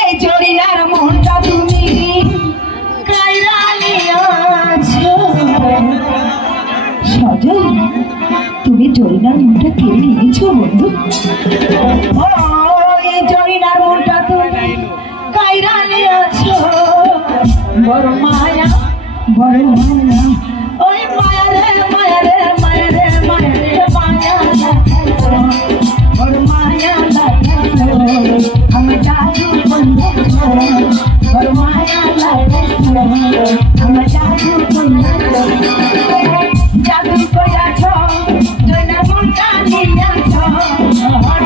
এই জরিনার মনটা তুমি কাইরা নিয়েছো সজল, তুমি জরিনার মনটা কেড়ে নিয়েছো বন্ধু। এই জরিনার মনটা তুমি কাইরা নিয়েছো, বড় মায়া বড় মায়া, ওই মায়া রে মায়া রে মায়া রে মায়া রে মায়া লাগাইছো, বড় মায়া লাগাইছো, আমি জাদু কইরাছো, বড় মায়া লাগাইছো, আমি জাদু কইরাছো, জাদু কইরাছো, জয়নার মনটা নিয়াছো,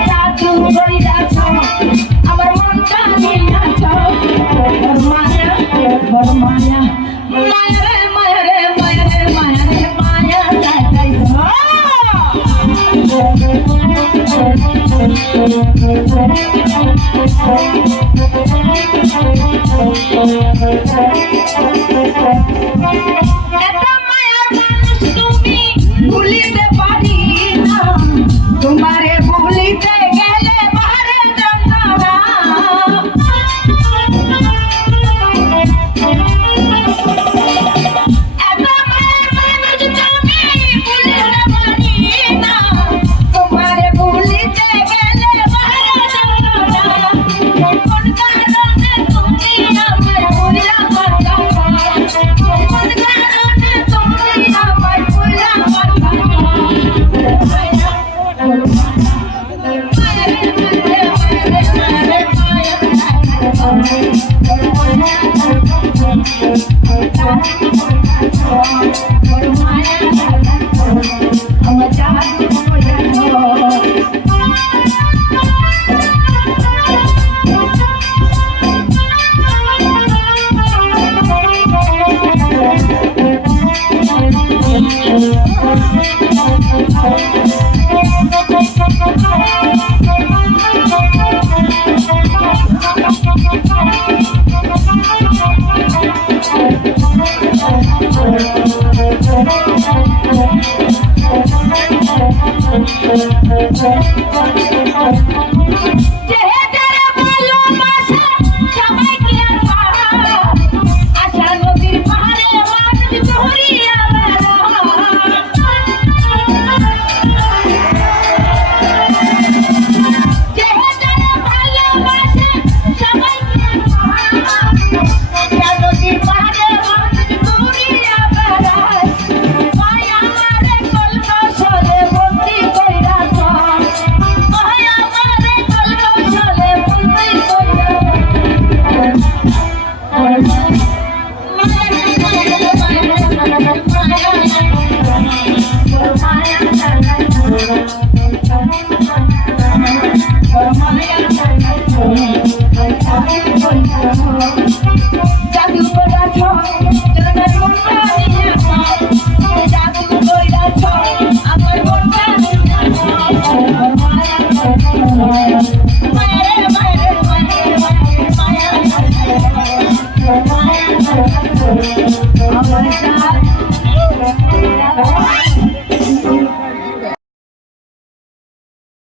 জাদু কইরাছো, আমার মনটা নিয়াছো, বড় মায়া বড় মায়া, মায়া রে মায়া রে মায়া রে মায়া রে মায়া লাগাইছো। এত মায়ার মানুষ তুমি ভুলিতে পারি না, তোমারে ভুলিতে গেলে বারে যন্ত্রণা। এত মায়ার মানুষ তুমি ভুলিতে পারি না, তোমারে ভুলিতে গেলে বারে যন্ত্রণা। কোন কারণে তুমি আমায় ভুলা কথা, কোন কারণে তুমি আমায় ভুলা কথা। মায়া মায়া রে মায়া রে মায়া রে মায়া বড় মায়া লাগাইছো, আমার জাদু কইরাছো। জাদু কইরাছো, জয়নার মনটা নিয়াছো, জাদু কইরাছো, আমার মনটা নিয়াছো, মায়া মায়া রে মায়া রে মায়া রে মায়া লাগাইছো, মায়া লাগাইছো।